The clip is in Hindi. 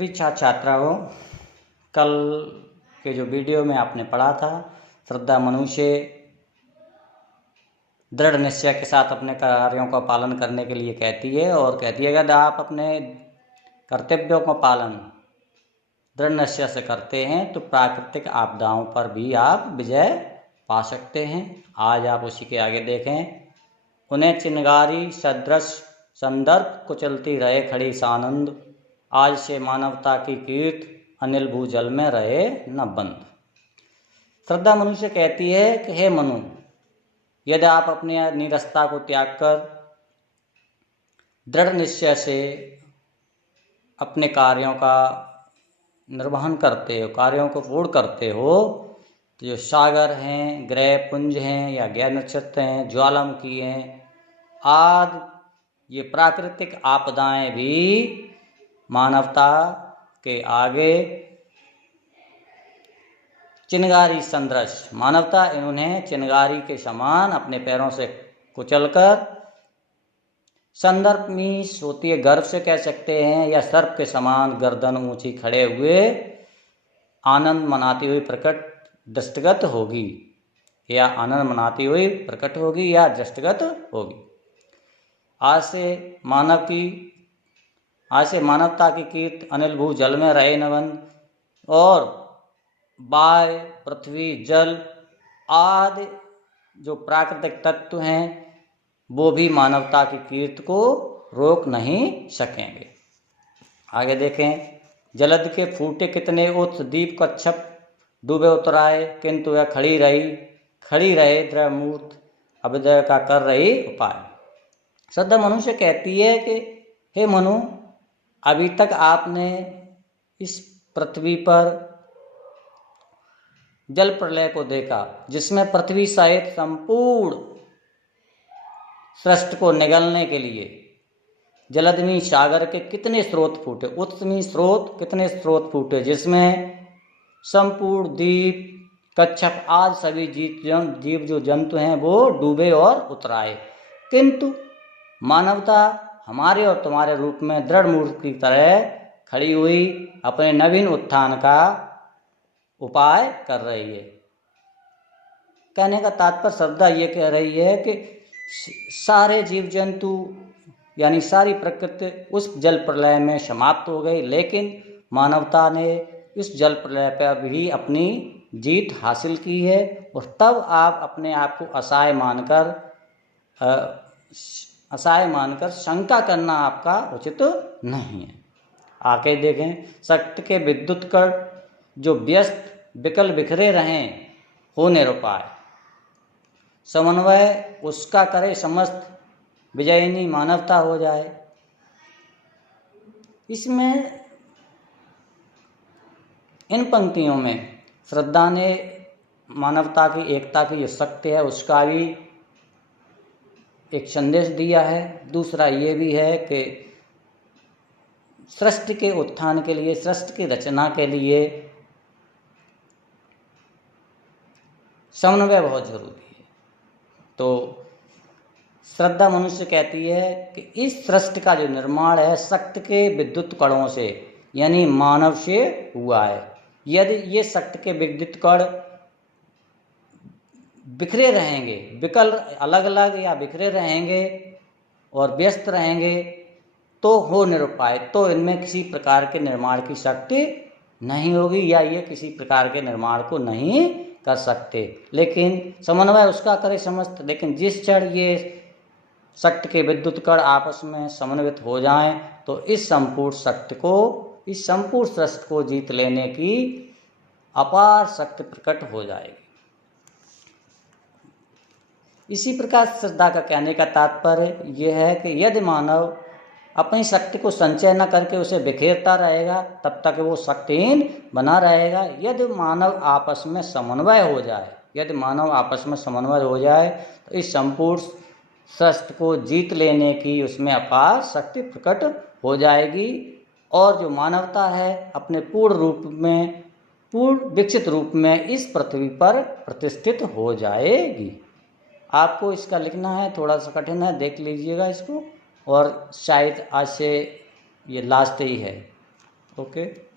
प्रिय छात्राओं, कल के जो वीडियो में आपने पढ़ा था, श्रद्धा मनुष्य दृढ़ निश्चय के साथ अपने कार्यों का पालन करने के लिए कहती है और कहती है यदि आप अपने कर्तव्यों का पालन दृढ़ निश्चय से करते हैं तो प्राकृतिक आपदाओं पर भी आप विजय पा सकते हैं। आज आप उसी के आगे देखें। उन्हें चिनगारी सदृश संदर्भ कुचलती रहे खड़ी सानंद, आज से मानवता की कीर्त अनिल भूजल में रहे न बंद। श्रद्धा मनुष्य कहती है कि हे मनु, यदि आप अपने नीरसता को त्याग कर दृढ़ निश्चय से अपने कार्यों का निर्वहन करते हो, कार्यों को पूर्ण करते हो, तो जो सागर हैं, ग्रह पुंज हैं या गैर नक्षत्र हैं, ज्वालामुखी हैं आदि ये प्राकृतिक आपदाएं भी मानवता के आगे चिनगारी सदृश, मानवता इन्हें चिनगारी के समान अपने पैरों से कुचलकर संदर्भ मीस होती है, गर्व से कह सकते हैं, या सर्प के समान गर्दन ऊंची खड़े हुए आनंद मनाती हुई प्रकट दृष्टिगत होगी, या आनंद मनाती हुई प्रकट होगी या दृष्टिगत होगी। आज से मानवता की कीर्त अनिल भू जल में रहे न बंद, और वायु, पृथ्वी, जल आदि जो प्राकृतिक तत्व हैं वो भी मानवता की कीर्त को रोक नहीं सकेंगे। आगे देखें। जलद के फूटे कितने उत, दीप कच्छप डूबे उतराए, किंतु वह खड़ी रहे दृढ़ मूर्त, अभ्युदय का कर रही उपाय। श्रद्धा मनुष्य कहती है कि हे मनु, अभी तक आपने इस पृथ्वी पर जल प्रलय को देखा, जिसमें पृथ्वी सहित संपूर्ण सृष्टि को निगलने के लिए जलदमी सागर के कितने स्रोत फूटे, उत्तमी स्रोत कितने स्रोत फूटे, जिसमें संपूर्ण द्वीप कच्छप आदि सभी जीव जो जंतु हैं वो डूबे और उतराए, किंतु मानवता हमारे और तुम्हारे रूप में दृढ़ मूर्ति की तरह खड़ी हुई अपने नवीन उत्थान का उपाय कर रही है। कहने का तात्पर्य श्रद्धा ये कह रही है कि सारे जीव जंतु यानी सारी प्रकृति उस जल प्रलय में समाप्त हो गई, लेकिन मानवता ने इस जल प्रलय पर भी अपनी जीत हासिल की है, और तब आप अपने आप को असहाय मानकर शंका करना आपका उचित नहीं है। आगे देखें। शक्ति के विद्युत कण जो व्यस्त विकल बिखरे रहें हो निरुपाय, समन्वय उसका करे समस्त, विजयिनी मानवता हो जाए। इसमें इन पंक्तियों में श्रद्धा ने मानवता की एकता की जो शक्ति है उसका भी एक संदेश दिया है। दूसरा ये भी है कि सृष्टि के उत्थान के लिए, सृष्टि की रचना के लिए समन्वय बहुत जरूरी है। तो श्रद्धा मनुष्य कहती है कि इस सृष्टि का जो निर्माण है शक्ति के विद्युत कणों से यानी मानव से हुआ है। यदि ये शक्ति के विद्युत कण बिखरे रहेंगे, विकल अलग अलग या बिखरे रहेंगे और व्यस्त रहेंगे तो हो निरुपाय, तो इनमें किसी प्रकार के निर्माण की शक्ति नहीं होगी या ये किसी प्रकार के निर्माण को नहीं कर सकते। लेकिन समन्वय उसका करे समस्त, लेकिन जिस क्षण ये शक्ति के विद्युत कण आपस में समन्वित हो जाएं तो इस संपूर्ण शक्ति को, इस संपूर्ण सृष्टि को जीत लेने की अपार शक्ति प्रकट हो जाएगी। इसी प्रकार श्रद्धा का कहने का तात्पर्य यह है कि यदि मानव अपनी शक्ति को संचय न करके उसे बिखेरता रहेगा तब तक वो शक्तिहीन बना रहेगा। यदि मानव आपस में समन्वय हो जाए, तो इस संपूर्ण सृष्टि को जीत लेने की उसमें अपार शक्ति प्रकट हो जाएगी, और जो मानवता है अपने पूर्ण विकसित रूप में इस पृथ्वी पर प्रतिष्ठित हो जाएगी। आपको इसका लिखना है, थोड़ा सा कठिन है, देख लीजिएगा इसको, और शायद आज से ये लास्ट ही है। ओके।